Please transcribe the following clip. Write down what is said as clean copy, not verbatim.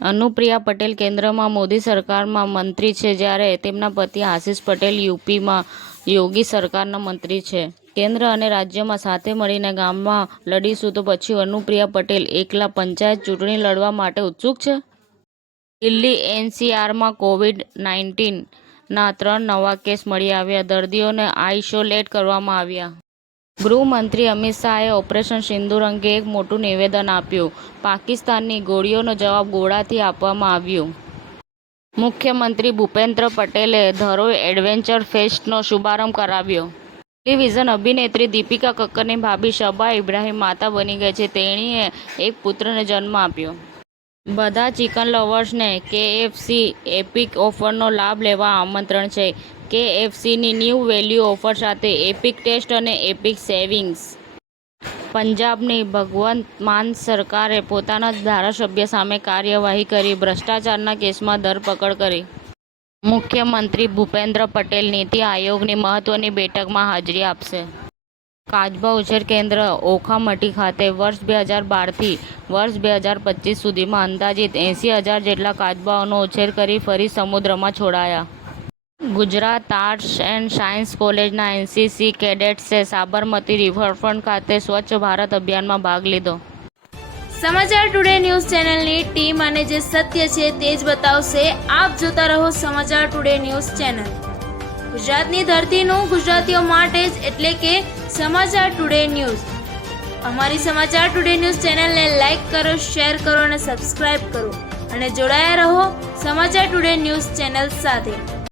અનુપ્રિયા પટેલ કેન્દ્રમાં મોદી સરકારમાં મંત્રી છે, જ્યારે તેમના પતિ આશિષ પટેલ યુપીમાં યોગી સરકારના મંત્રી છે. કેન્દ્ર અને રાજ્યમાં સાથે મળીને ગામમાં લડીશું તો પછી અનુપ્રિયા પટેલ એકલા પંચાયત ચૂંટણી લડવા માટે ઉત્સુક છે? દિલ્હી એનસીઆરમાં કોવિડ-19 ના 3 નવા કેસ મળી આવ્યા. દર્દીઓને આઇસોલેટ કરવામાં આવ્યા. ગૃહમંત્રી અમિત શાહે ઓપરેશન સિંદૂર અંગે એક મોટું નિવેદન આપ્યું. પાકિસ્તાનની ગોળીઓનો જવાબ ગોળાથી આપવામાં આવ્યો. મુખ્યમંત્રી ભૂપેન્દ્ર પટેલે ધરોઈ એડવેન્ચર ફેસ્ટનો શુભારંભ કરાવ્યો. ટેલિવિઝન અભિનેત્રી દીપિકા કક્કરની ભાભી શબા ઇબ્રાહિમ માતા બની ગઈ છે. તેણીએ એક પુત્રને જન્મ આપ્યો. બધા ચિકન લવર્સને કેએફસી એપિક ઓફરનો લાભ લેવા આમંત્રણ છે. કેએફસીની ન્યૂ વેલ્યુ ઓફર સાથે એપિક ટેસ્ટ અને એપિક સેવિંગ્સ. પંજાબની ભગવંત માન સરકારે પોતાના જ ધારાસભ્ય સામે કાર્યવાહી કરી. ભ્રષ્ટાચારના કેસમાં ધરપકડ કરી. મુખ્યમંત્રી ભૂપેન્દ્ર પટેલ નીતિ આયોગની મહત્વની બેઠકમાં હાજરી આપશે. કાચબા ઉછેર કેન્દ્ર ઓખામઠી ખાતે વર્ષ 2012થી વર્ષ 2025 સુધીમાં અંદાજિત 80,000 જેટલા કાચબાઓનો ઉછેર કરી ફરી સમુદ્રમાં છોડાયા. ગુજરાત આર્ટ્સ એન્ડ સાયન્સ કોલેજના એનસીસી કેડેટ્સે સાબરમતી રિવરફ્રન્ટ ખાતે સ્વચ્છ ભારત અભિયાનમાં ભાગ લીધો. સમાચાર ટુડે ન્યૂઝ ચેનલની ટીમ અને જે સત્ય છે તે જ બતાવશે. આપ જોતા રહો સમાચાર ટુડે ન્યૂઝ ચેનલ. ગુજરાતની ધરતીનું ગુજરાતીઓ માટે જ, એટલે કે સમાચાર ટુડે ન્યૂઝ. અમારી સમાચાર ટુડે ન્યૂઝ ચેનલને લાઈક કરો, શેર કરો અને સબસ્ક્રાઇબ કરો અને જોડાયા રહો સમાચાર ટુડે ન્યૂઝ ચેનલ સાથે.